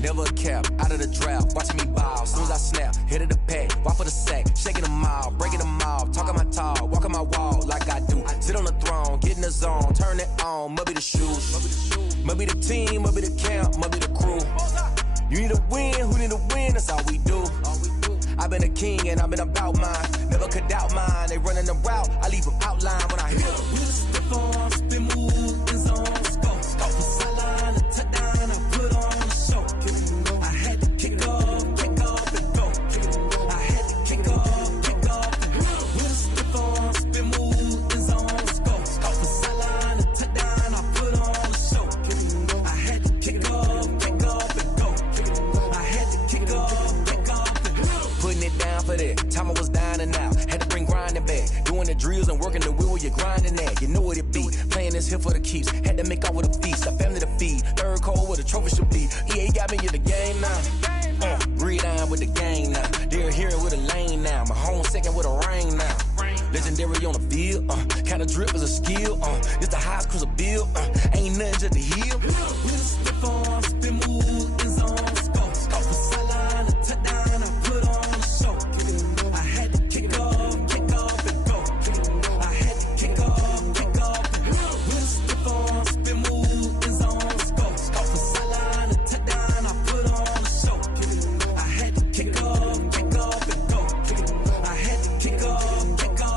never a cap, out of the draft, watching me ball. Soon as I snap, hit of the pack, walk for the sack, shaking them all, breaking them all, talking my talk, walking my wall like I do. Sit on the throne, get in the zone, turn it on, must be the shoes, must be the team, must be the camp, must be the crew. You need a win, who need a win, that's all we do. I've been a king and I've been about mine, never could doubt mine. They running the route, I leave them outline when I hit them. We just step on, spin, move, in zone, scope from sideline to touchdown, I put on a show. I had to kick off and go. I had to kick off and go. We just step on, spin, move, in zone, scope from sideline to touchdown, I put on a show. I had to kick off and go. I had to kick off and go. Putting it down for that, time I was down and out. Had to bring grinding back, doing the drills and working the wheel where you're grinding at. You know what it be, playing this here for the keeps. Had to make out with a feast, a family to feed. Third cold where the trophy should be. EA got me in the game now. Breathe on with the game now. They're here with a lane now. My home second with a rain now. Legendary on the field, kind of drip is a skill. It's the highest cruiser bill, ain't nothing just to heal. We just slip on, spin, move, in zone, scope from sideline to touchdown, I put on a show. I had to kick off and go. I had to kick off and go. We just slip on, spin, move, in zone, scope from sideline to touchdown, I put on a show. I had to kick off and go. I had to kick off and go.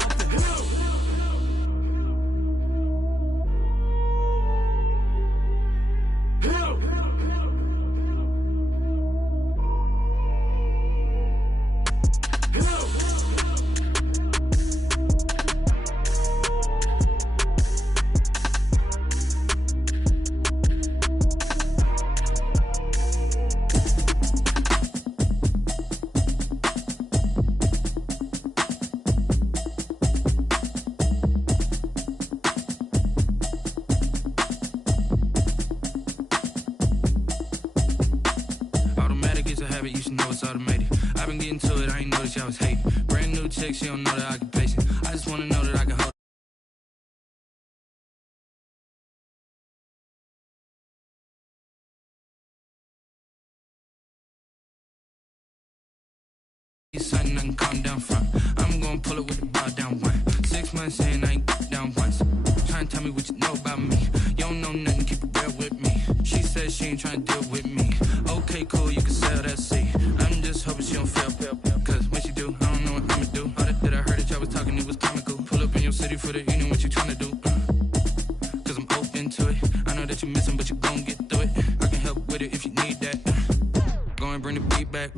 You should know it's automated. I've been getting to it, I ain't noticed y'all was hating. Brand new chick, she don't know the occupation. I just wanna know that I can hold something I can calm down from. I'm gonna pull it with the bar down one. 6 months in, I ain't down once. Trying to tell me what you know about me. You don't know nothing, keep it real with me. She says she ain't trying to deal with me. Okay, cool, you can sell that seat. I'm just hoping she don't fail. Cause when she do, I don't know what I'ma do. All that I heard that y'all was talking, it was comical. Pull up in your city for the evening, what you trying to do? Cause I'm open to it. I know that you missing, but you gon' get through it. I can help with it if you need that. Go and bring the beat back.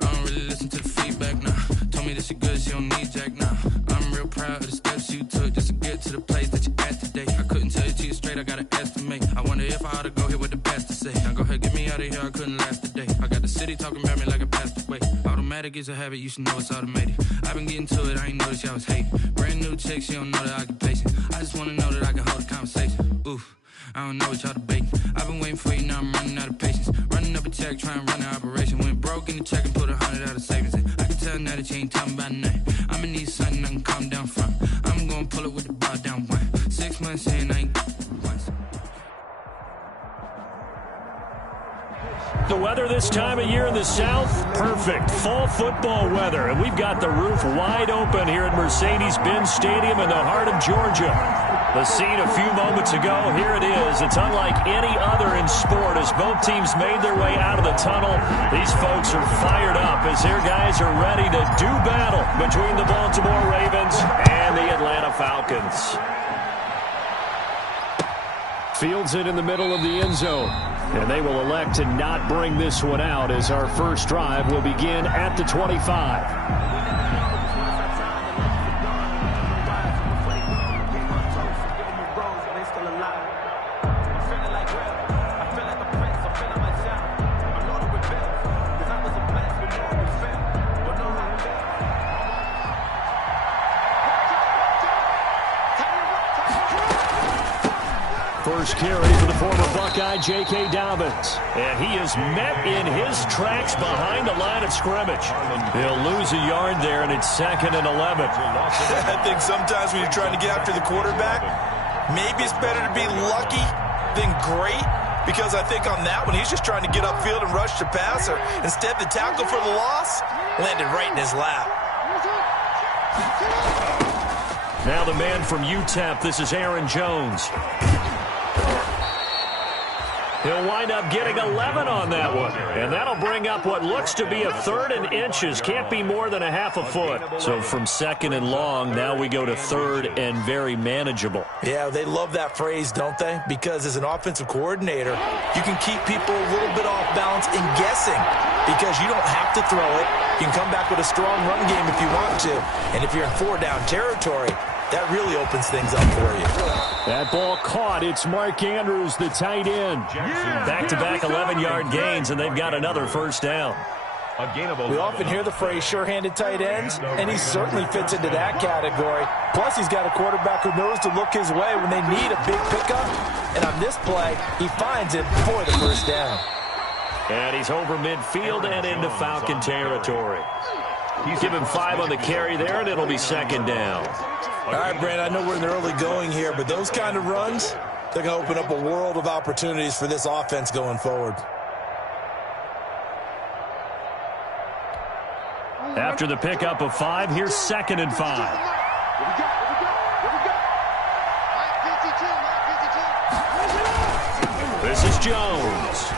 I don't really listen to the feedback, nah. Told me that she good, she don't need jack, nah. I'm real proud of the steps you took just to get to the place that you at today. I couldn't tell you to you straight, I gotta estimate. I wonder if I ought to go here with the best to say. Now go ahead, get me out of here, I couldn't last a day. I got the city talking about me like I passed away. Automatic is a habit, you should know it's automated. I've been getting to it, I ain't noticed y'all was hating. Brand new chick, she don't know the occupation. I just wanna know that I can hold a conversation. Oof, I don't know what y'all debating. I've been waiting for you, now I'm running out of patience. Running up a check, trying to run an operation. Went broke in the check and put 100 out of savings in. I can tell now that you ain't talking about nothing. I'ma need something I can calm down from. I'm gonna pull it with the bar down one. 6 months in, I ain't once. The weather this time of year in the South, perfect. Fall football weather. And we've got the roof wide open here at Mercedes-Benz Stadium in the heart of Georgia. The scene a few moments ago, here it is. It's unlike any other in sport as both teams made their way out of the tunnel. These folks are fired up as their guys are ready to do battle between the Baltimore Ravens and the Atlanta Falcons. Fields it in the middle of the end zone. And they will elect to not bring this one out as our first drive will begin at the 25. First carry for the former Buckeye, J.K. Dobbins. And he is met in his tracks behind the line of scrimmage. He'll lose a yard there, and it's 2nd and 11. I think sometimes when you're trying to get after the quarterback, maybe it's better to be lucky than great. because I think on that one, he's just trying to get upfield and rush the passer. Instead, the tackle for the loss landed right in his lap. Now the man from UTEP, this is Aaron Jones. He'll wind up getting 11 on that one. And that'll bring up what looks to be a 3rd and inches. Can't be more than a half a foot. So from 2nd and long, now we go to 3rd and very manageable. Yeah, they love that phrase, don't they? Because as an offensive coordinator, you can keep people a little bit off balance and guessing because you don't have to throw it. You can come back with a strong run game if you want to. And if you're in 4-down territory, that really opens things up for you. That ball caught. It's Mark Andrews, the tight end. Back-to-back 11-yard gains, and they've got another first down. We often hear the phrase sure-handed tight ends, and he certainly fits into that category. Plus, he's got a quarterback who knows to look his way when they need a big pickup. And on this play, he finds it for the first down. And he's over midfield and into Falcon territory. Give him 5 on the carry there, and it'll be 2nd down. All right, Brand, I know we're in the early going here, but those kind of runs, they're going to open up a world of opportunities for this offense going forward. After the pickup of 5, here's 2nd and 5. This is Jones.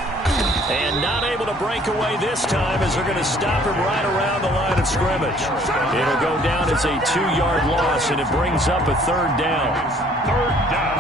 And not able to break away this time as they're going to stop him right around the line of scrimmage. It'll go down as a 2-yard loss, and it brings up a 3rd down. 3rd down.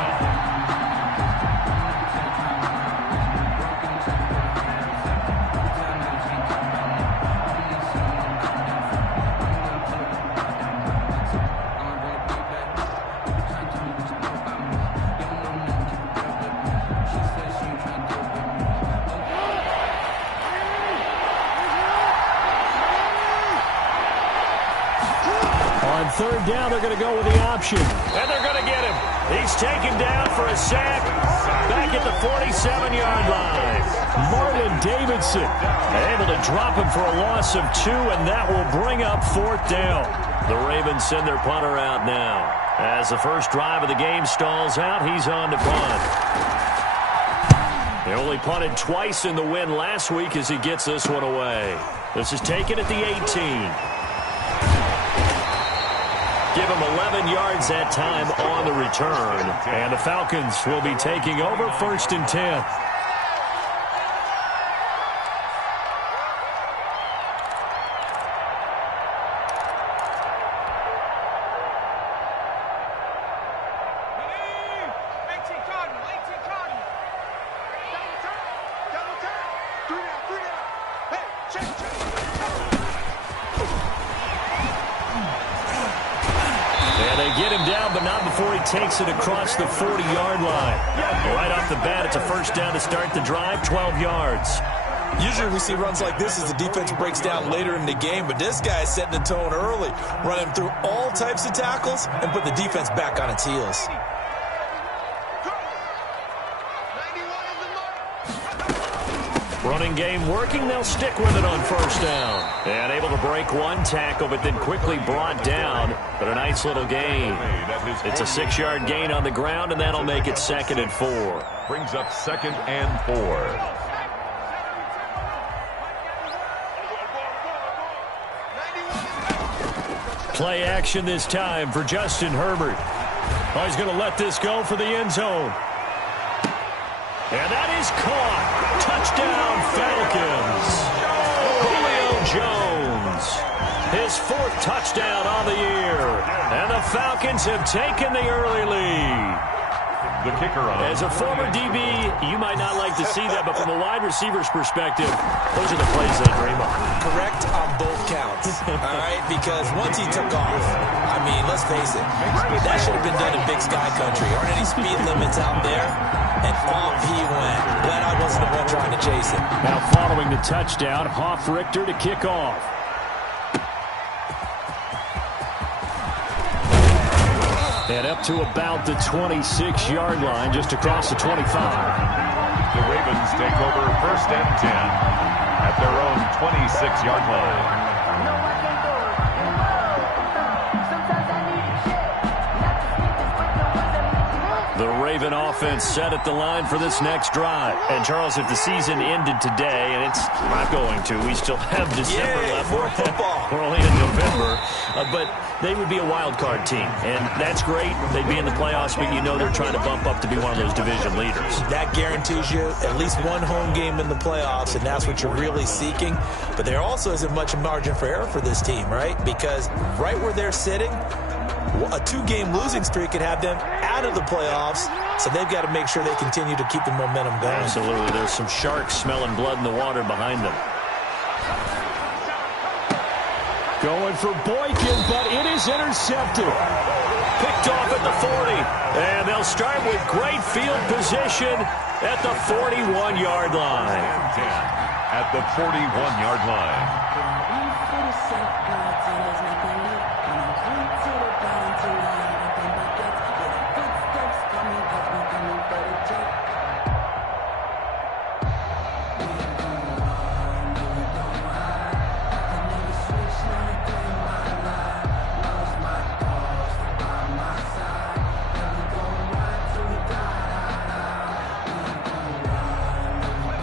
On 3rd down, they're going to go with the option. And they're going to get him. He's taken down for a sack back at the 47-yard line. Marlon Davidson able to drop him for a loss of 2, and that will bring up 4th down. The Ravens send their punter out now. As the first drive of the game stalls out, he's on to punt. They only punted twice in the win last week as he gets this one away. This is taken at the 18. Give him 11 yards that time on the return. And the Falcons will be taking over 1st and 10. Takes it across the 40-yard line. Right off the bat, it's a first down to start the drive, 12 yards. Usually we see runs like this as the defense breaks down later in the game, but this guy is setting the tone early, running through all types of tackles and put the defense back on its heels. Running game working, they'll stick with it on first down. And able to break one tackle, but then quickly brought down. But a nice little gain. It's a 6-yard gain on the ground, and that'll make it 2nd and 4. Brings up 2nd and 4. Play action this time for Justin Herbert. Oh, he's going to let this go for the end zone. And that is caught. Touchdown, Falcons. Julio Jones. His 4th touchdown on the year. And the Falcons have taken the early lead. The kicker on. As a former DB, you might not like to see that, but from a wide receiver's perspective, those are the plays they dream of. Correct on both counts, all right? Because once he took off, I mean, let's face it, that should have been done in Big Sky Country. Aren't any speed limits out there? And off he went. Glad I wasn't the one trying to chase him. Now following the touchdown, Hoff Richter to kick off. And up to about the 26-yard line, just across the 25. The Ravens take over 1st and 10 at their own 26-yard line. The Raven offense set at the line for this next drive. And, Charles, if the season ended today, and it's not going to, we still have December left. More football. We're only in November. But they would be a wild card team, and that's great. They'd be in the playoffs, but you know they're trying to bump up to be one of those division leaders. That guarantees you at least one home game in the playoffs, and that's what you're really seeking. But there also isn't much margin for error for this team, right? Because right where they're sitting, a 2-game losing streak could have them out of the playoffs, so they've got to make sure they continue to keep the momentum going. Absolutely. There's some sharks smelling blood in the water behind them. Going for Boykin, but it is intercepted. Picked off at the 40. And they'll start with great field position at the 41-yard line. At the 41-yard line.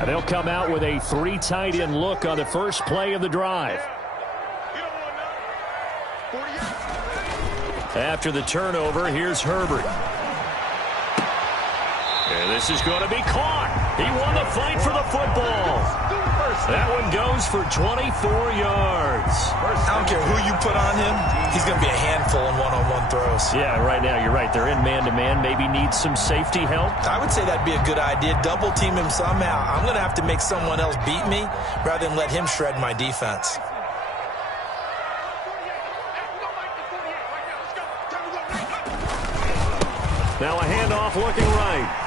They'll come out with a 3 tight end look on the first play of the drive. After the turnover, here's Herbert. And this is going to be caught. He won the fight for the football. That one goes for 24 yards. I don't care who you put on him. He's going to be a handful in one-on-one throws. Yeah, right now, you're right. They're in man-to-man. Maybe needs some safety help. I would say that'd be a good idea. Double team him somehow. I'm going to have to make someone else beat me rather than let him shred my defense. Now a handoff looking right.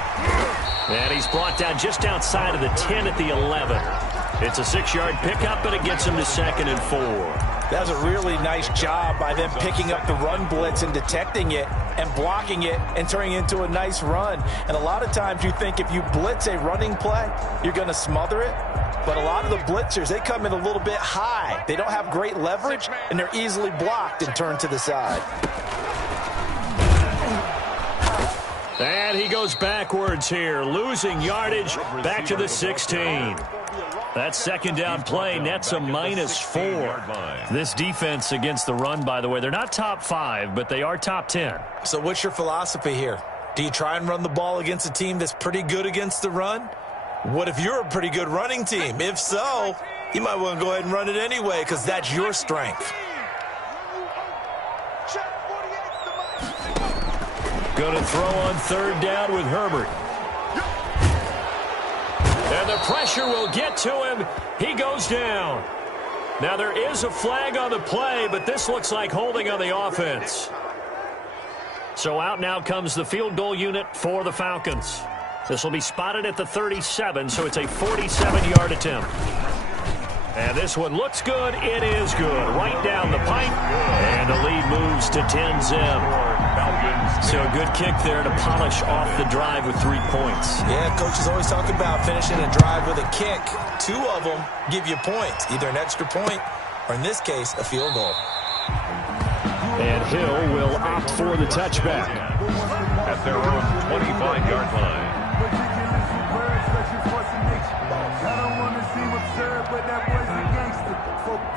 And he's brought down just outside of the 10 at the 11. It's a 6-yard pickup, but it gets him to 2nd and 4. That was a really nice job by them picking up the run blitz and detecting it and blocking it and turning it into a nice run. And a lot of times you think if you blitz a running play, you're going to smother it. But a lot of the blitzers, they come in a little bit high. They don't have great leverage, and they're easily blocked and turned to the side. And he goes backwards here, losing yardage back to the 16. That second down play nets a -4. This defense against the run, by the way, they're not top 5, but they are top 10. So what's your philosophy here? Do you try and run the ball against a team that's pretty good against the run? What if you're a pretty good running team? If so, you might want to go ahead and run it anyway because that's your strength. Going to throw on 3rd down with Herbert. And the pressure will get to him. He goes down. Now there is a flag on the play, but this looks like holding on the offense. So out now comes the field goal unit for the Falcons. This will be spotted at the 37, so it's a 47-yard attempt. And this one looks good. It is good. Right down the pipe. And the lead moves to 10-zip. So a good kick there to polish off the drive with 3 points. Yeah, coaches always talk about finishing a drive with a kick. 2 of them give you points, either an extra point or, in this case, a field goal. And Hill will opt for the touchback. At their own 25-yard line. But that boy's a gangster.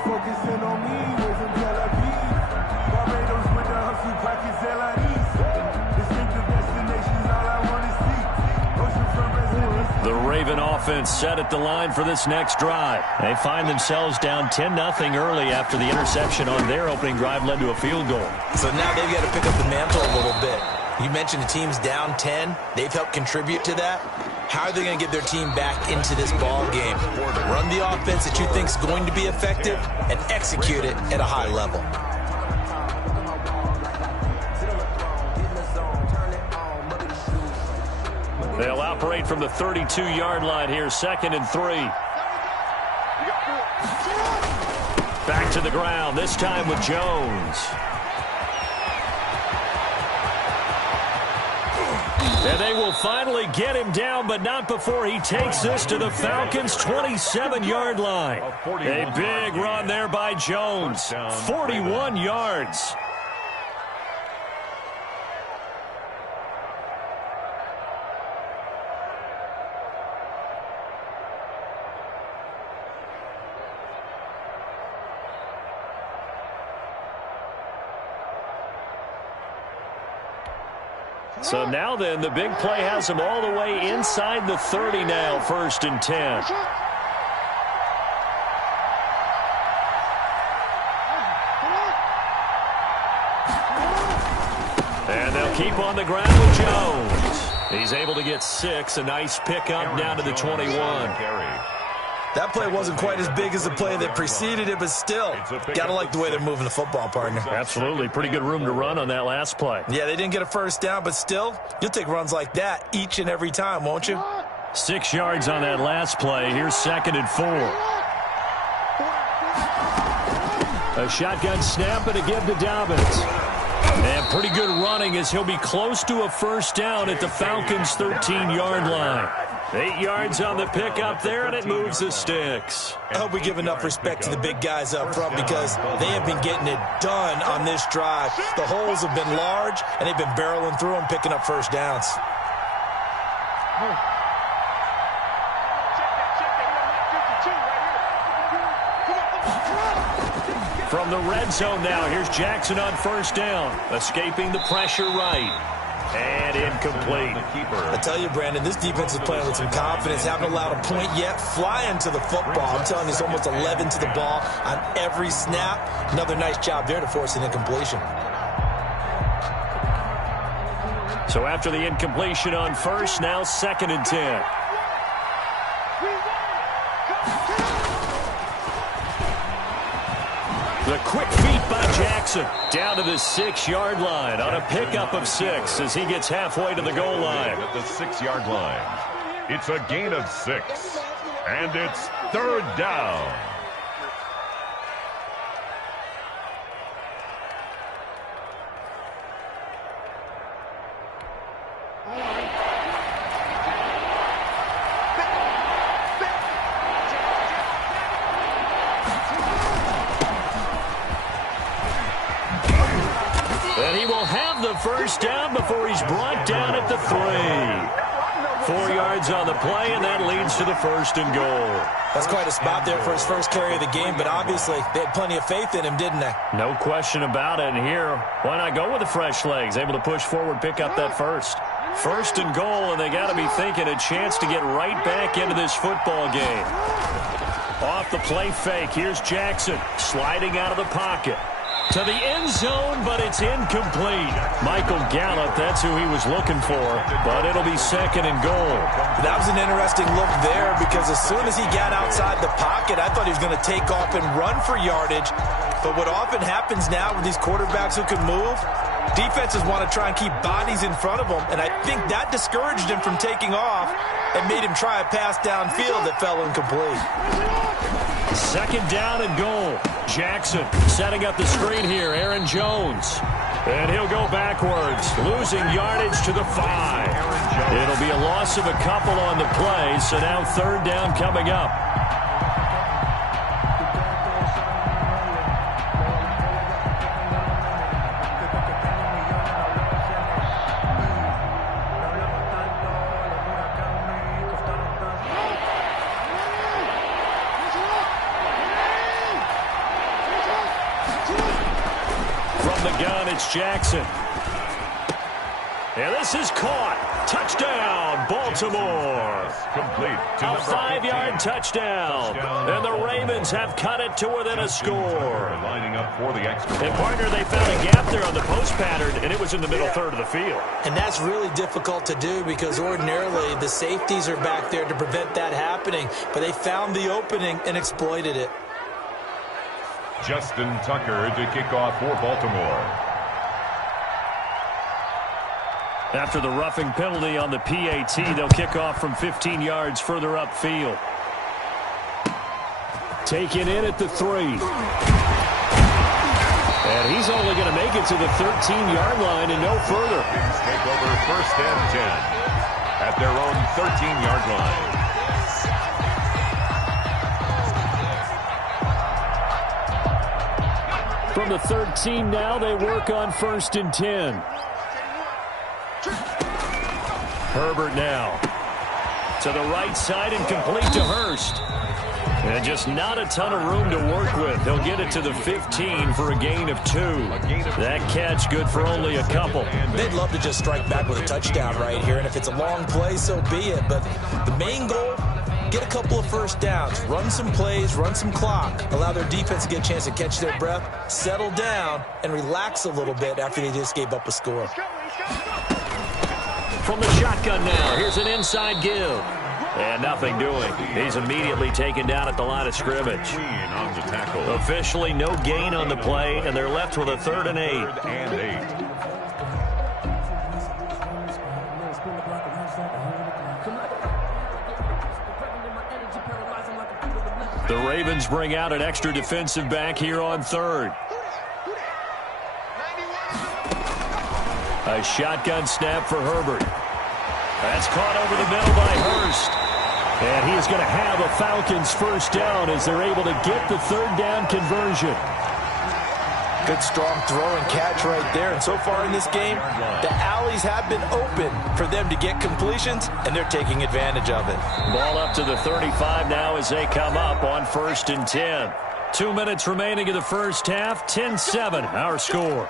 Focusing on me, was in Tel Aviv. Barbados with the hustle, pockets LIDs. Distinctive destinations, all I want to see. Ocean from residence. The Raven offense set at the line for this next drive. They find themselves down 10-0 early after the interception on their opening drive led to a field goal. So now they've got to pick up the mantle a little bit. You mentioned the team's down 10. They've helped contribute to that. How are they going to get their team back into this ball game? Run the offense that you think is going to be effective and execute it at a high level. They'll operate from the 32-yard line here, 2nd and 3. Back to the ground, this time with Jones. And they will finally get him down, but not before he takes this to the Falcons' 27-yard line. A big run there by Jones. 41 yards. So now then, the big play has them all the way inside the 30 now, 1st and 10. And they'll keep on the ground with Jones. He's able to get 6, a nice pickup down to the 21. That play wasn't quite as big as the play that preceded it, but still, got to like the way they're moving the football, partner. Absolutely. Pretty good room to run on that last play. Yeah, they didn't get a first down, but still, you'll take runs like that each and every time, won't you? 6 yards on that last play. Here's 2nd and 4. A shotgun snap and a give to Dobbins. And pretty good running as he'll be close to a first down at the Falcons' 13-yard line. 8 yards on the pickup there, and it moves the sticks. I hope we give enough respect to the big guys up front because they have been getting it done on this drive. The holes have been large, and they've been barreling through them, picking up first downs. From the red zone now, here's Jackson on first down, escaping the pressure right. And incomplete. I tell you, Brandon, this defense is playing with some confidence. Haven't allowed a point yet. Flying to the football. I'm telling you, it's almost 11 to the ball on every snap. Another nice job there to force an incompletion. So after the incompletion on first, now 2nd and 10. The quick feet by Jackson down to the 6-yard line on a pickup of 6 as he gets halfway to the goal line. At the 6-yard line, it's a gain of 6, and it's 3rd down. And he will have the first down before he's brought down at the 3. 4 yards on the play, and that leads to the 1st and goal. That's quite a spot there for his first carry of the game, but obviously they had plenty of faith in him, didn't they? No question about it. And here, why not go with the fresh legs? Able to push forward, pick up that first. 1st and goal, and they got to be thinking a chance to get right back into this football game. Off the play fake, here's Jackson sliding out of the pocket. To the end zone, but it's incomplete. Michael Gallup, that's who he was looking for, but it'll be 2nd and goal. That was an interesting look there because as soon as he got outside the pocket, I thought he was going to take off and run for yardage. But what often happens now with these quarterbacks who can move, defenses want to try and keep bodies in front of them, and I think that discouraged him from taking off and made him try a pass downfield that fell incomplete. 2nd down and goal. Jackson setting up the screen here. Aaron Jones. And he'll go backwards, losing yardage to the 5. It'll be a loss of a couple on the play, so now 3rd down coming up. It's Jackson. And this is caught. Touchdown, Baltimore. Complete to a 5-yard touchdown. And the Ravens have cut it to within a score. Lining up for the extra. And, partner, they found a gap there on the post pattern, and it was in the middle third of the field. And that's really difficult to do because ordinarily the safeties are back there to prevent that happening. But they found the opening and exploited it. Justin Tucker to kick off for Baltimore. After the roughing penalty on the PAT, they'll kick off from 15 yards further upfield. Taken in at the 3. And he's only going to make it to the 13-yard line and no further. Kings take over 1st and 10 at their own 13-yard line. From the 13 now, they work on 1st and 10. Herbert now to the right side and complete to Hurst. And just not a ton of room to work with. He'll get it to the 15 for a gain of 2. That catch good for only a couple. They'd love to just strike back with a touchdown right here, and if it's a long play, so be it. But the main goal, get a couple of first downs, run some plays, run some clock, allow their defense to get a chance to catch their breath, settle down, and relax a little bit after they just gave up a score. From the shotgun now, here's an inside give. And nothing doing. He's immediately taken down at the line of scrimmage. On the tackle. Officially no gain on the play, and they're left with a 3rd and 8. Third and 8. The Ravens bring out an extra defensive back here on 3rd. A shotgun snap for Herbert. That's caught over the middle by Hurst. And he is going to have a Falcons first down as they're able to get the 3rd down conversion. Good strong throw and catch right there. And so far in this game, the alleys have been open for them to get completions, and they're taking advantage of it. Ball up to the 35 now as they come up on 1st and 10. 2 minutes remaining in the first half. 10-7 our score.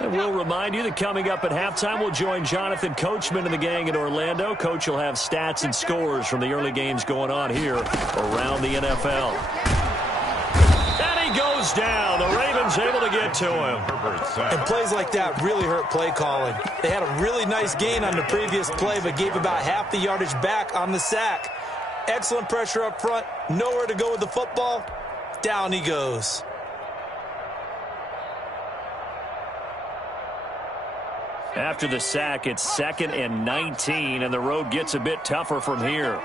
And we'll remind you that coming up at halftime, we'll join Jonathan Coachman and the gang in Orlando. Coach will have stats and scores from the early games going on here around the NFL. And he goes down. The Ravens able to get to him. And plays like that really hurt play calling. They had a really nice gain on the previous play, but gave about half the yardage back on the sack. Excellent pressure up front. Nowhere to go with the football. Down he goes. After the sack, it's 2nd and 19, and the road gets a bit tougher from here.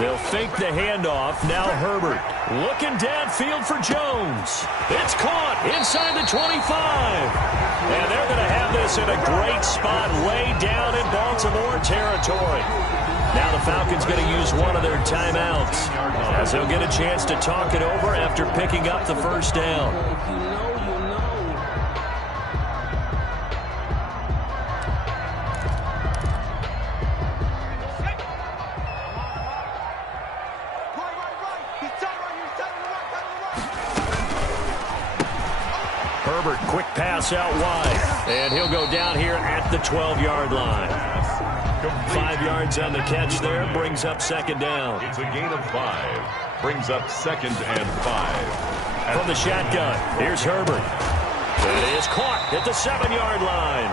They'll fake the handoff. Now Herbert looking downfield for Jones. It's caught inside the 25. And they're going to have this in a great spot way down in Baltimore territory. Now the Falcons going to use one of their timeouts as they'll get a chance to talk it over after picking up the first down. Herbert, quick pass out wide. And he'll go down here at the 12-yard line. 5 yards on the catch there. Brings up 2nd down. It's a gain of 5. Brings up 2nd and 5. From the shotgun, here's Herbert. It is caught at the 7-yard line.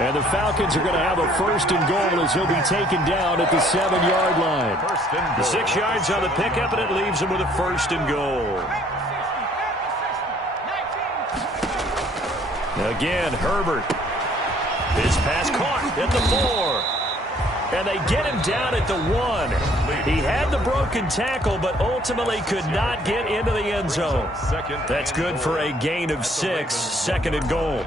And the Falcons are going to have a 1st and goal as he'll be taken down at the 7-yard line. 6 yards on the pickup, and it leaves him with a 1st and goal. Again, Herbert. His pass caught at the 4. And they get him down at the 1. He had the broken tackle, but ultimately could not get into the end zone. That's good for a gain of 6, 2nd and goal.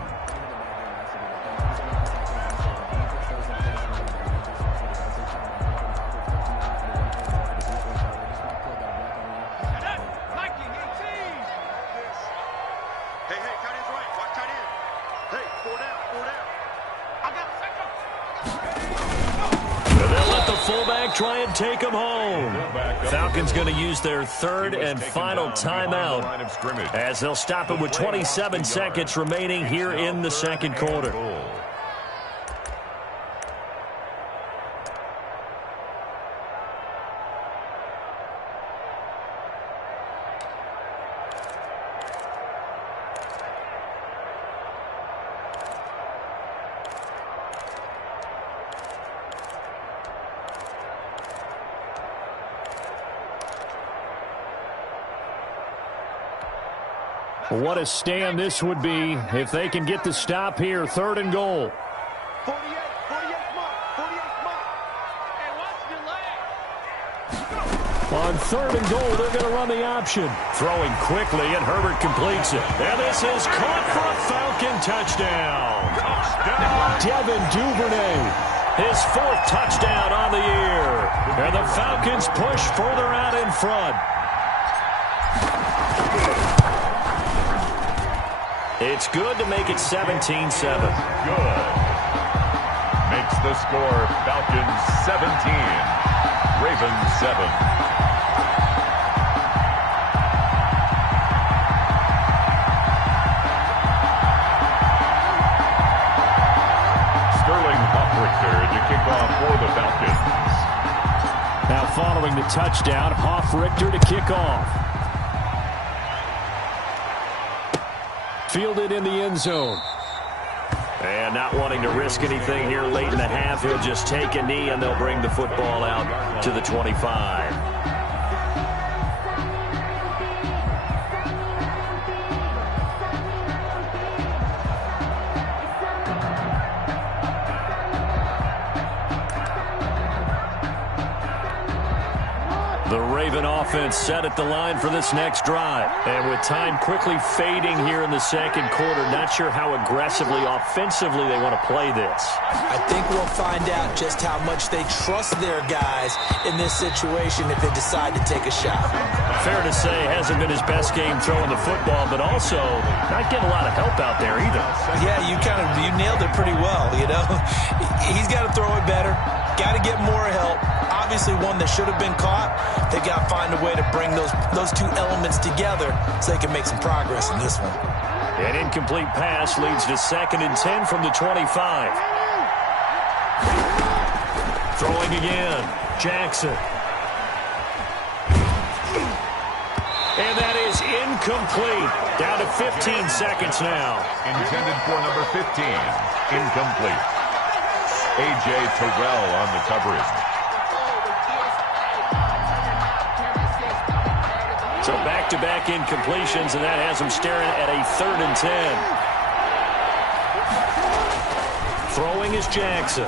Try and take them home. Falcons going to use their 3rd and final timeout as they'll stop it with 27 seconds remaining here in the 2nd quarter. What a stand this would be if they can get the stop here. 3rd and goal. 48 On 3rd and goal, they're going to run the option. Throwing quickly, and Herbert completes it. And this is caught for a Falcon touchdown. Devin Duvernay, his 4th touchdown on the year. And the Falcons push further out in front. It's good to make it 17-7. Good. Makes the score, Falcons 17, Ravens 7. To kick off for the Falcons. Now following the touchdown, Richter to kick off. Fielded in the end zone. And not wanting to risk anything here late in the half, he'll just take a knee and they'll bring the football out to the 25. The Raven offense set at the line for this next drive. And with time quickly fading here in the second quarter, not sure how aggressively, offensively they want to play this. I think we'll find out just how much they trust their guys in this situation if they decide to take a shot. Fair to say, hasn't been his best game throwing the football, but also not getting a lot of help out there either. Yeah, you nailed it pretty well, you know. He's got to throw it better. Got to get more help. Obviously one that should have been caught. They've got to find a way to bring those two elements together so they can make some progress in this one. An incomplete pass leads to 2nd and 10 from the 25. Throwing again. Jackson. And that is incomplete. Down to 15 seconds now. Intended for number 15. Incomplete. A.J. Terrell on the coverage. So back-to-back incompletions, and that has him staring at a 3rd and 10. Throwing is Jackson.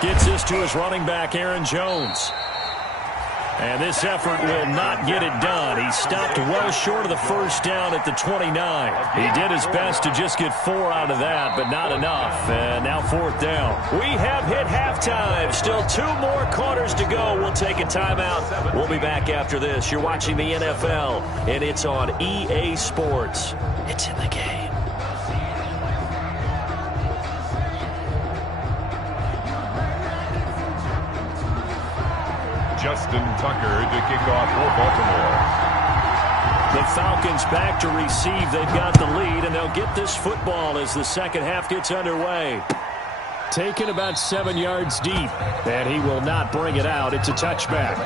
Gets this to his running back, Aaron Jones. And this effort will not get it done. He stopped well short of the first down at the 29. He did his best to just get 4 out of that, but not enough. And now 4th down. We have hit halftime. Still 2 more quarters to go. We'll take a timeout. We'll be back after this. You're watching the NFL, and it's on EA Sports. It's in the game. Justin Tucker to kick off for Baltimore. The Falcons back to receive. They've got the lead, and they'll get this football as the second half gets underway. Taken about 7 yards deep, and he will not bring it out. It's a touchback.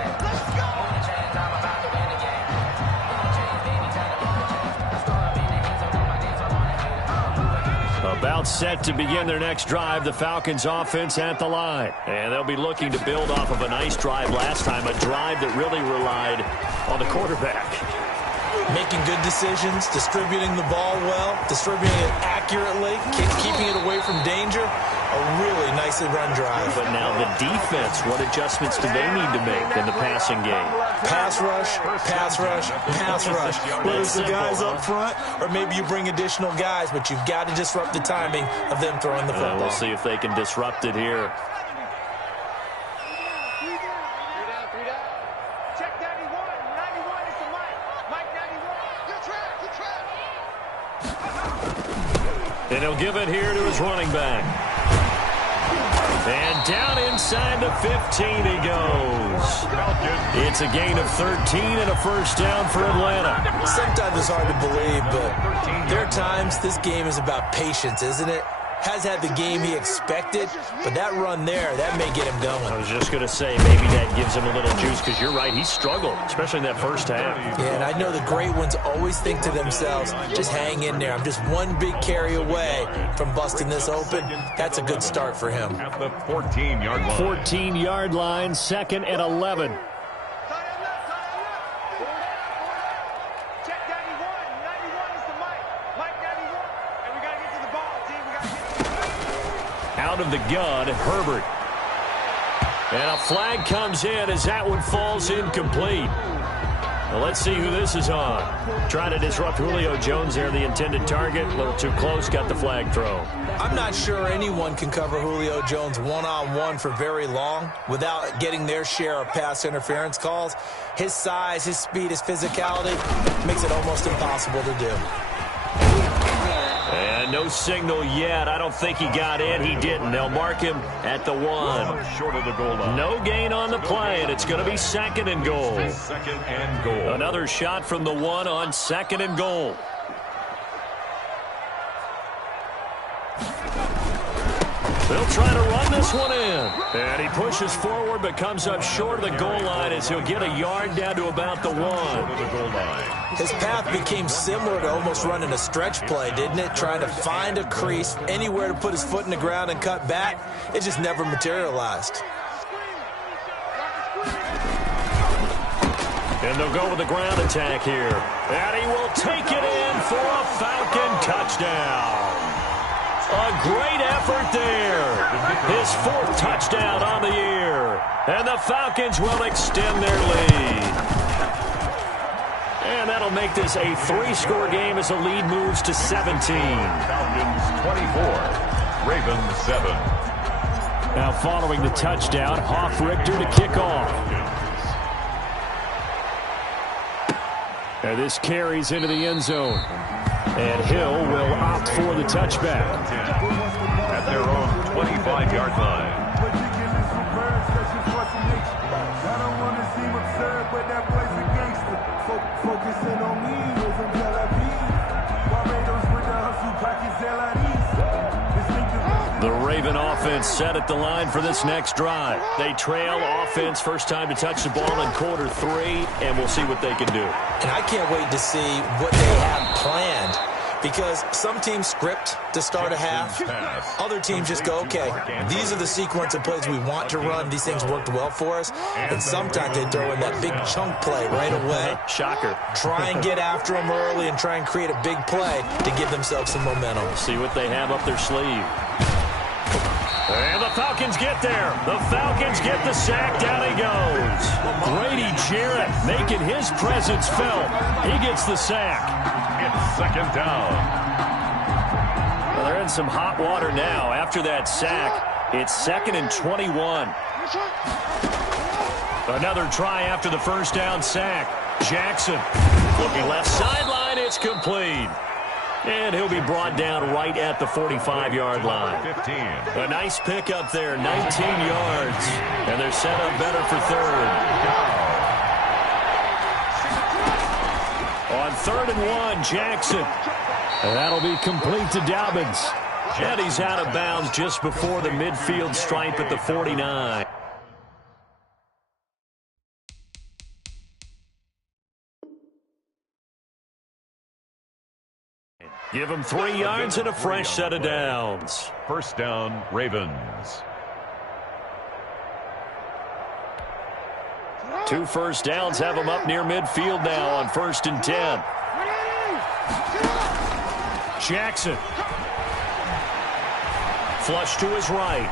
About set to begin their next drive, the Falcons offense at the line. And they'll be looking to build off of a nice drive last time, a drive that really relied on the quarterback. Making good decisions, distributing the ball well, distributing it accurately, keeping it away from danger. A really nicely run drive. But now the defense, what adjustments do they need to make in the passing game? Pass rush, pass rush, pass rush. Whether it's the guys up front or maybe you bring additional guys, but you've got to disrupt the timing of them throwing the football. We'll see if they can disrupt it here. And he'll give it here to his running back. And down inside the 15 he goes. It's a gain of 13 and a first down for Atlanta. Sometimes it's hard to believe, but there are times this game is about patience, isn't it? Has had the game he expected, but that run there, that may get him going. I was just going to say, maybe that gives him a little juice, because you're right, he struggled, especially in that first half. Yeah, and I know the great ones always think to themselves, just hang in there. I'm just one big carry away from busting this open. That's a good start for him. At the 14-yard line. 14-yard line, 2nd and 11. Out of the gun, Herbert. And a flag comes in as that one falls incomplete. Well, let's see who this is on. Trying to disrupt Julio Jones there, the intended target. A little too close, got the flag thrown. I'm not sure anyone can cover Julio Jones one-on-one for very long without getting their share of pass interference calls. His size, his speed, his physicality makes it almost impossible to do. And no signal yet. I don't think he got in. He didn't. They'll mark him at the 1. Short of the goal line. No gain on the play, and it's going to be 2nd and goal. 2nd and goal. Another shot from the 1 on 2nd and goal. They'll try to run this one in. And he pushes forward but comes up short of the goal line as he'll get a yard down to about the 1. His path became similar to almost running a stretch play, didn't it? Trying to find a crease, anywhere to put his foot in the ground and cut back. It just never materialized. And they'll go with the ground attack here. And he will take it in for a Falcon touchdown. A great effort there. His 4th touchdown on the year. And the Falcons will extend their lead. And that'll make this a 3-score game as the lead moves to 17. Falcons 24, Ravens 7. Now following the touchdown, Hoff-Richter to kick off. And this carries into the end zone. And Hill will opt for the touchback. At their own 25-yard line. I don't want to seem absurd, but that boy's a gangster. Focusing on me, we're from Tel Aviv. Barbados with the hustle, pockets LIDs. The Raven offense set at the line for this next drive. They trail offense, first time to touch the ball in quarter 3, and we'll see what they can do. And I can't wait to see what they have planned, because some teams script to start a half. Other teams just go, okay, these are the sequence of plays we want to run. These things worked well for us. And sometimes they throw in that big chunk play right away. Shocker. Try and get after them early and try and create a big play to give themselves some momentum. See what they have up their sleeve. And the Falcons get there. The Falcons get the sack. Down he goes. Grady Jarrett making his presence felt. He gets the sack. It's 2nd down. Well, they're in some hot water now. After that sack, it's 2nd and 21. Another try after the first down sack. Jackson looking left sideline. It's complete. And he'll be brought down right at the 45-yard line. 15. A nice pickup there, 19 yards. And they're set up better for 3rd. On 3rd and 1, Jackson. And that'll be complete to Dobbins. And he's out of bounds just before the midfield stripe at the 49. Give him 3 yards and a fresh set of downs. 1st down, Ravens. 2 first downs have him up near midfield now on 1st and 10. Jackson. Flush to his right.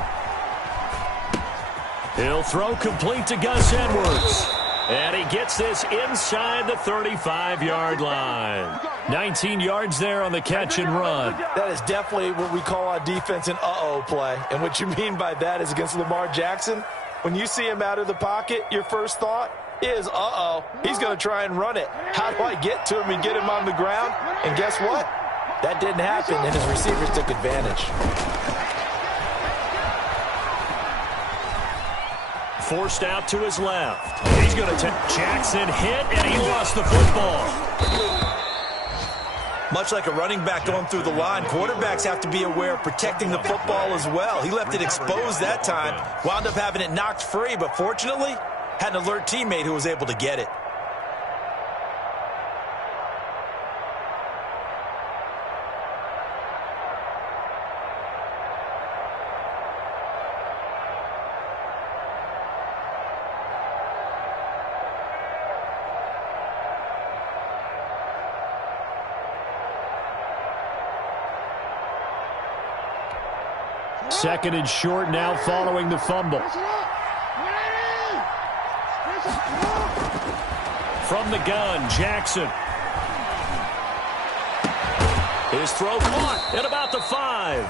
He'll throw complete to Gus Edwards. And he gets this inside the 35-yard line. 19 yards there on the catch and run. That is definitely what we call on defense an uh-oh play. And what you mean by that is against Lamar Jackson, when you see him out of the pocket, your first thought is, uh-oh, he's going to try and run it. How do I get to him and get him on the ground? And guess what? That didn't happen, and his receivers took advantage. Forced out to his left. He's going to take Jackson hit, and he lost the football. Much like a running back going through the line, quarterbacks have to be aware of protecting the football as well. He left it exposed that time, wound up having it knocked free, but fortunately, had an alert teammate who was able to get it. Second and short now following the fumble. From the gun, Jackson. His throw caught at about the 5.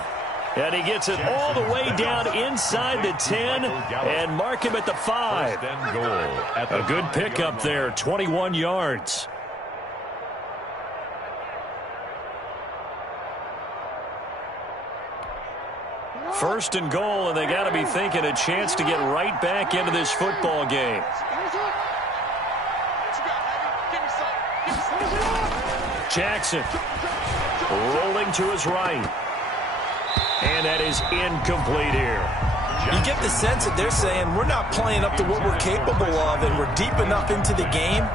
And he gets it all the way down inside the 10 and mark him at the 5. A good pickup there, 21 yards. First and goal, and they got to be thinking a chance to get right back into this football game. Jackson rolling to his right. And that is incomplete here. You get the sense that they're saying we're not playing up to what we're capable of, and we're deep enough into the game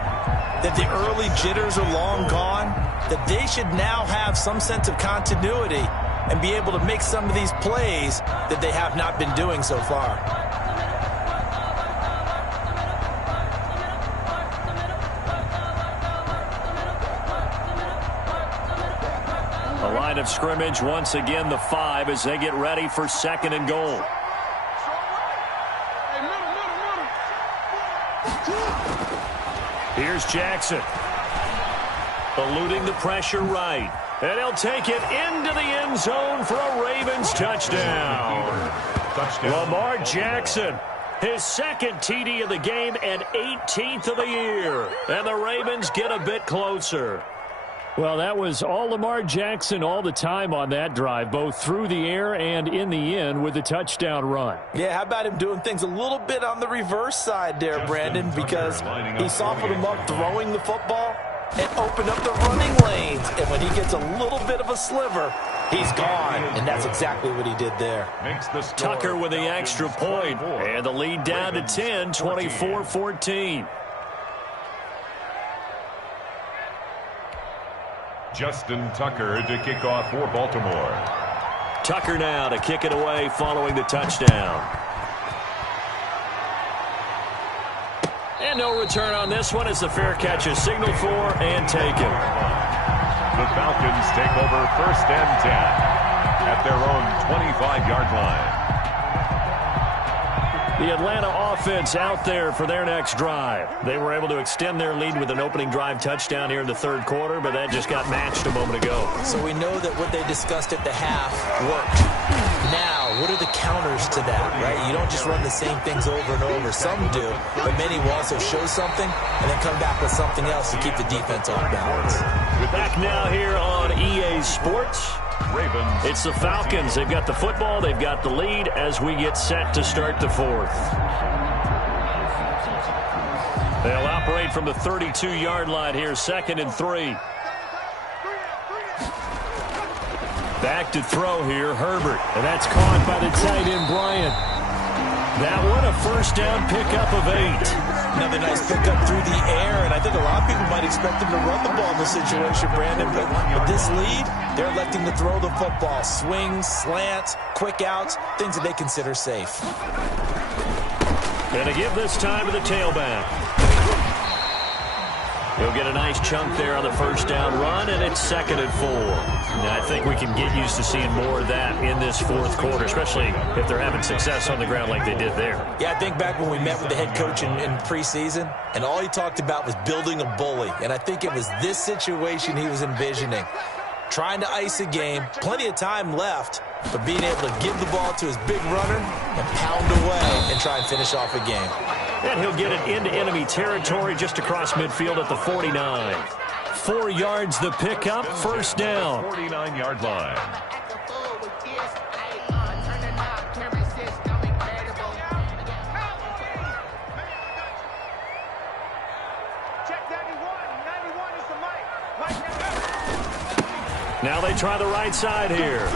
that the early jitters are long gone, that they should now have some sense of continuity and be able to make some of these plays that they have not been doing so far. The line of scrimmage, once again, the 5 as they get ready for second and goal. Here's Jackson. Eluding the pressure right. And he'll take it into the end zone for a Ravens touchdown. Lamar Jackson, his second TD of the game and 18th of the year. And the Ravens get a bit closer. Well, that was all Lamar Jackson all the time on that drive, both through the air and in the end with the touchdown run. Yeah, how about him doing things a little bit on the reverse side there, Brandon, because he softened him up throwing the football and opened up the running lanes. And when he gets a little bit of a sliver, he's gone. And that's exactly what he did there. Tucker with the extra point, and the lead down to 10, 24-14. Justin Tucker to kick off for Baltimore. Tucker now to kick it away following the touchdown. And no return on this one as the fair catch is signaled for and taken. The Falcons take over first and 10 at their own 25-yard line. The Atlanta offense out there for their next drive. They were able to extend their lead with an opening drive touchdown here in the third quarter, but that just got matched a moment ago. So we know that what they discussed at the half worked. Now, what are the counters to that, right? You don't just run the same things over and over. Some do, but many will also show something and then come back with something else to keep the defense off balance. Back now here on EA Sports. Ravens. It's the Falcons. They've got the football. They've got the lead as we get set to start the fourth. They'll operate from the 32-yard line here, second and 3. Back to throw here, Herbert. And that's caught by the tight end, Bryant. That one, a first down pickup of 8. Another nice pickup through the air, and I think a lot of people might expect them to run the ball in this situation, Brandon. But with this lead, they're electing to throw the football. Swings, slants, quick outs, things that they consider safe. Going to give this time to the tailback. He'll get a nice chunk there on the first down run, and it's second and 4. Now, I think we can get used to seeing more of that in this fourth quarter, especially if they're having success on the ground like they did there. Yeah, I think back when we met with the head coach in preseason, and all he talked about was building a bully. And I think it was this situation he was envisioning. Trying to ice a game, plenty of time left, but being able to give the ball to his big runner and pound away and try and finish off a game. And he'll get it into enemy territory just across midfield at the 49. 4 yards the pickup, first down. 49-yard line. Now they try the right side here.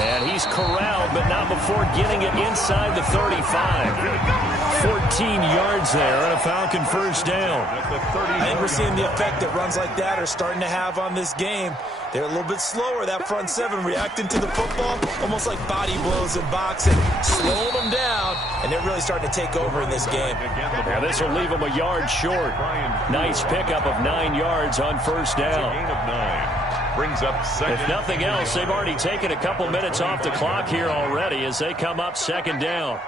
And he's corralled, but not before getting it inside the 35. 14 yards there and a Falcon first down. I think we're seeing the effect that runs like that are starting to have on this game. They're a little bit slower, that front seven, reacting to the football, almost like body blows in boxing, slowing them down, and they're really starting to take over in this game. Yeah, this will leave them a yard short. Nice pickup of 9 yards on first down. Gain of 9. Brings up second. If nothing else, they've already taken a couple minutes off the clock here already as they come up second down.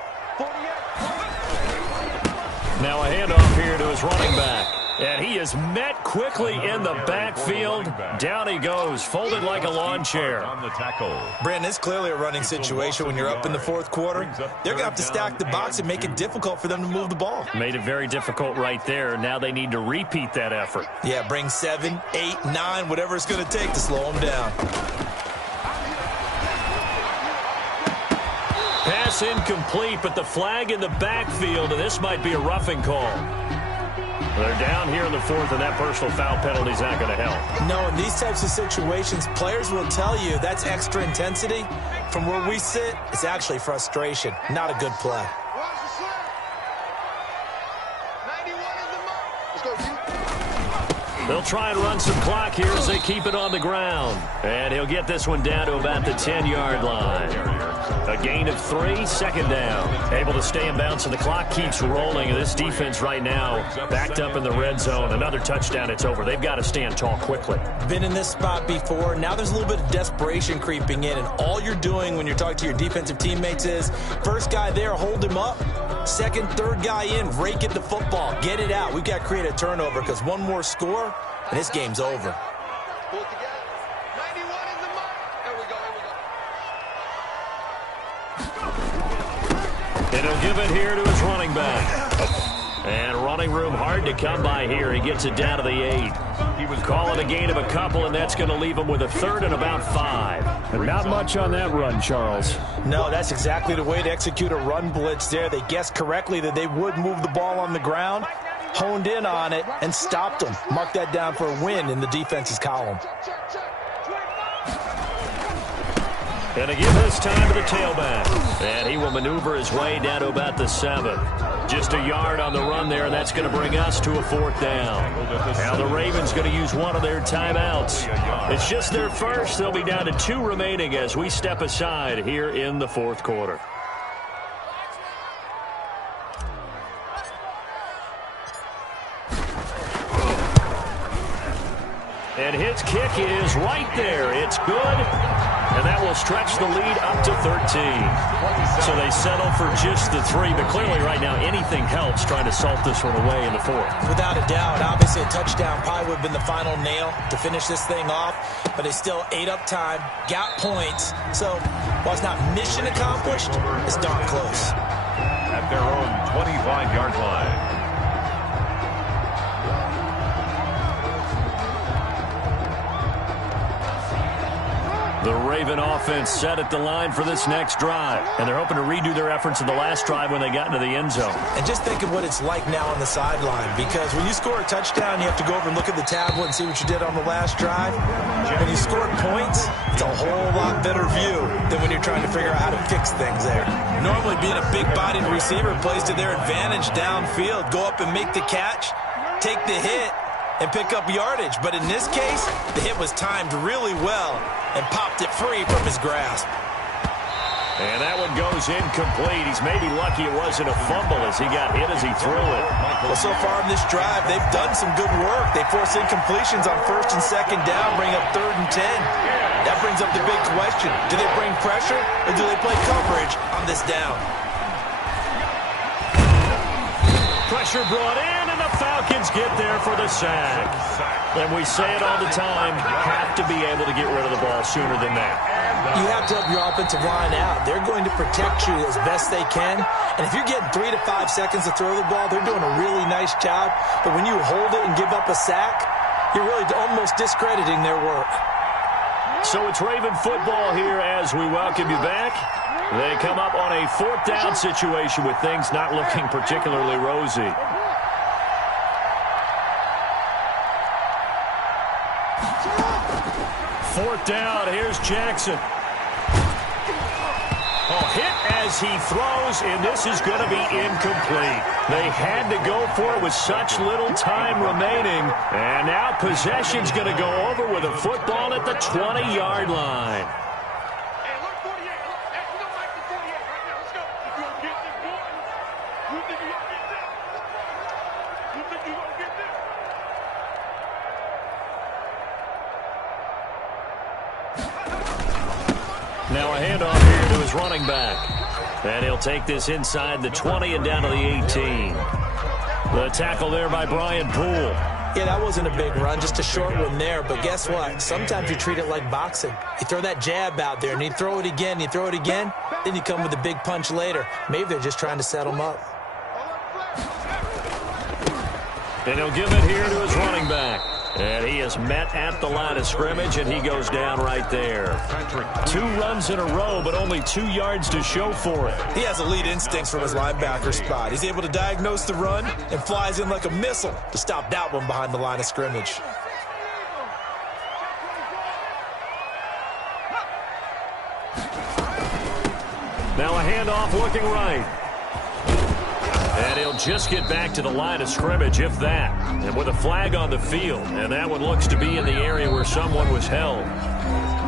Now a handoff here to his running back. And he is met quickly in the backfield. Down he goes, folded like a lawn chair. On the tackle. Brandon, it's clearly a running situation when you're up in the fourth quarter. They're going to have to stack the box and make it difficult for them to move the ball. Made it very difficult right there. Now they need to repeat that effort. Yeah, bring 7, 8, 9, whatever it's going to take to slow them down. Pass incomplete, but the flag in the backfield, and this might be a roughing call. They're down here in the fourth, and that personal foul penalty is not going to help. No, in these types of situations, players will tell you that's extra intensity. From where we sit, it's actually frustration. Not a good play. They'll try and run some clock here as they keep it on the ground. And he'll get this one down to about the 10-yard line. A gain of 3, second down. Able to stay in bounds, and the clock keeps rolling. And this defense right now backed up in the red zone. Another touchdown, it's over. They've got to stand tall quickly. Been in this spot before. Now there's a little bit of desperation creeping in. And all you're doing when you're talking to your defensive teammates is, first guy there, hold him up. Second, third guy in, rake at the football. Get it out. We've got to create a turnover because one more score, and this game's over. And he'll give it here to his running back. And running room hard to come by here. He gets it down to the 8. He was calling a gain of a couple, and that's going to leave him with a third and about 5. And not much on that run, Charles. No, that's exactly the way to execute a run blitz there. They guessed correctly that they would move the ball on the ground, honed in on it, and stopped them. Mark that down for a win in the defense's column. And to give this time to the tailback. And he will maneuver his way down to about the 7. Just a yard on the run there, and that's going to bring us to a 4th down. Now the Ravens going to use one of their timeouts. It's just their first. They'll be down to 2 remaining as we step aside here in the 4th quarter. And his kick is right there. It's good. And that will stretch the lead up to 13. So they settle for just the 3. But clearly right now anything helps trying to salt this one away in the 4th. Without a doubt, obviously a touchdown probably would have been the final nail to finish this thing off. But they still ate up time, got points. So while it's not mission accomplished, it's darn close. At their own 25-yard line. The Raven offense set at the line for this next drive. And they're hoping to redo their efforts in the last drive when they got into the end zone. And just think of what it's like now on the sideline. Because when you score a touchdown, you have to go over and look at the tablet and see what you did on the last drive. When you score points, it's a whole lot better view than when you're trying to figure out how to fix things there. Normally being a big-bodied receiver plays to their advantage downfield. Go up and make the catch, take the hit, and pick up yardage. But in this case, the hit was timed really well and popped it free from his grasp. And that one goes incomplete. He's maybe lucky it wasn't a fumble as he got hit as he threw it. Well, so far in this drive, they've done some good work. They force incompletions on 1st and 2nd down, bring up 3rd and 10. That brings up the big question. Do they bring pressure or do they play coverage on this down? Pressure brought in, and the Falcons get there for the sack. And we say it all the time, you have to be able to get rid of the ball sooner than that. You have to help your offensive line out. They're going to protect you as best they can. And if you're getting 3 to 5 seconds to throw the ball, they're doing a really nice job. But when you hold it and give up a sack, you're really almost discrediting their work. So it's Raven football here as we welcome you back. They come up on a 4th down situation with things not looking particularly rosy. Fourth down, here's Jackson. Oh, hit as he throws, and this is going to be incomplete. They had to go for it with such little time remaining. And now possession's going to go over with a football at the 20-yard line. Now a handoff here to his running back. And he'll take this inside the 20 and down to the 18. The tackle there by Brian Poole. Yeah, that wasn't a big run, just a short one there. But guess what? Sometimes you treat it like boxing. You throw that jab out there, and you throw it again, you throw it again, then you come with a big punch later. Maybe they're just trying to set him up. And he'll give it here to his running back. And he is met at the line of scrimmage, and he goes down right there. 2 runs in a row, but only 2 yards to show for it. He has elite instincts from his linebacker spot. He's able to diagnose the run and flies in like a missile to stop that one behind the line of scrimmage. Now a handoff looking right. And he'll just get back to the line of scrimmage, if that. And with a flag on the field. And that one looks to be in the area where someone was held.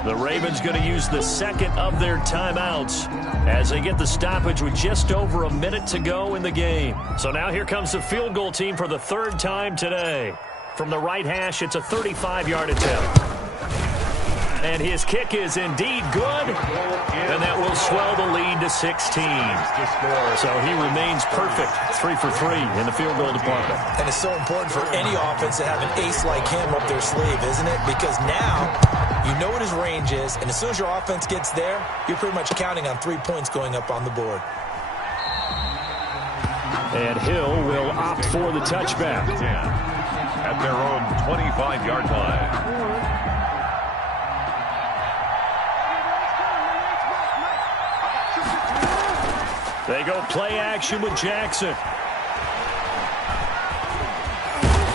The Ravens going to use the second of their timeouts as they get the stoppage with just over a minute to go in the game. So now here comes the field goal team for the 3rd time today. From the right hash, it's a 35-yard attempt. And his kick is indeed good, and that will swell the lead to 16. So he remains perfect, 3 for 3 in the field goal department. And it's so important for any offense to have an ace like him up their sleeve, isn't it? Because now you know what his range is, and as soon as your offense gets there, you're pretty much counting on 3 points going up on the board. And Hill will opt for the touchback. At their own 25-yard line. They go play action with Jackson.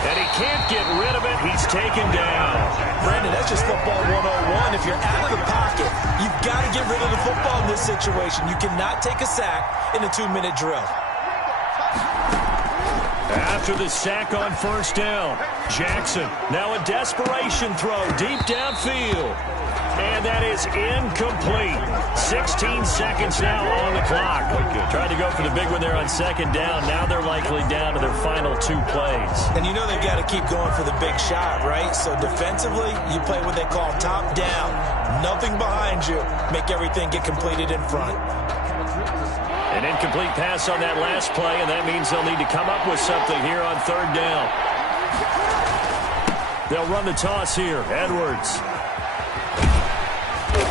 And he can't get rid of it. He's taken down. Brandon, that's just football 101. If you're out of the pocket, you've got to get rid of the football in this situation. You cannot take a sack in a 2-minute drill. After the sack on 1st down, Jackson now a desperation throw deep downfield. And that is incomplete. 16 seconds now on the clock. Tried to go for the big one there on 2nd down. Now they're likely down to their final 2 plays. And you know they've got to keep going for the big shot, right? So defensively, you play what they call top down. Nothing behind you. Make everything get completed in front. An incomplete pass on that last play, and that means they'll need to come up with something here on 3rd down. They'll run the toss here. Edwards.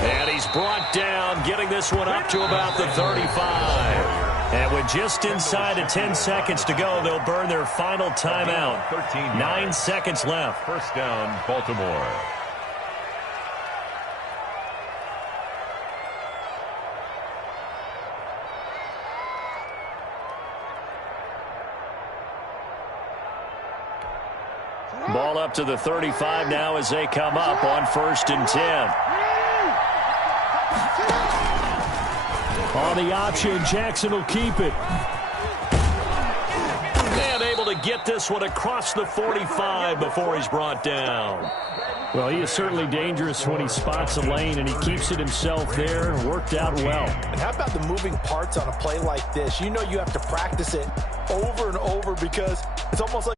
And he's brought down, getting this one up to about the 35. And with just inside of 10 seconds to go, they'll burn their final timeout. 9 seconds left. 1st down, Baltimore. Ball up to the 35 now as they come up on 1st and 10. On the option, Jackson will keep it. And able to get this one across the 45 before he's brought down. Well, he is certainly dangerous when he spots a lane, and he keeps it himself there. Worked out well. And how about the moving parts on a play like this? You know you have to practice it over and over because it's almost like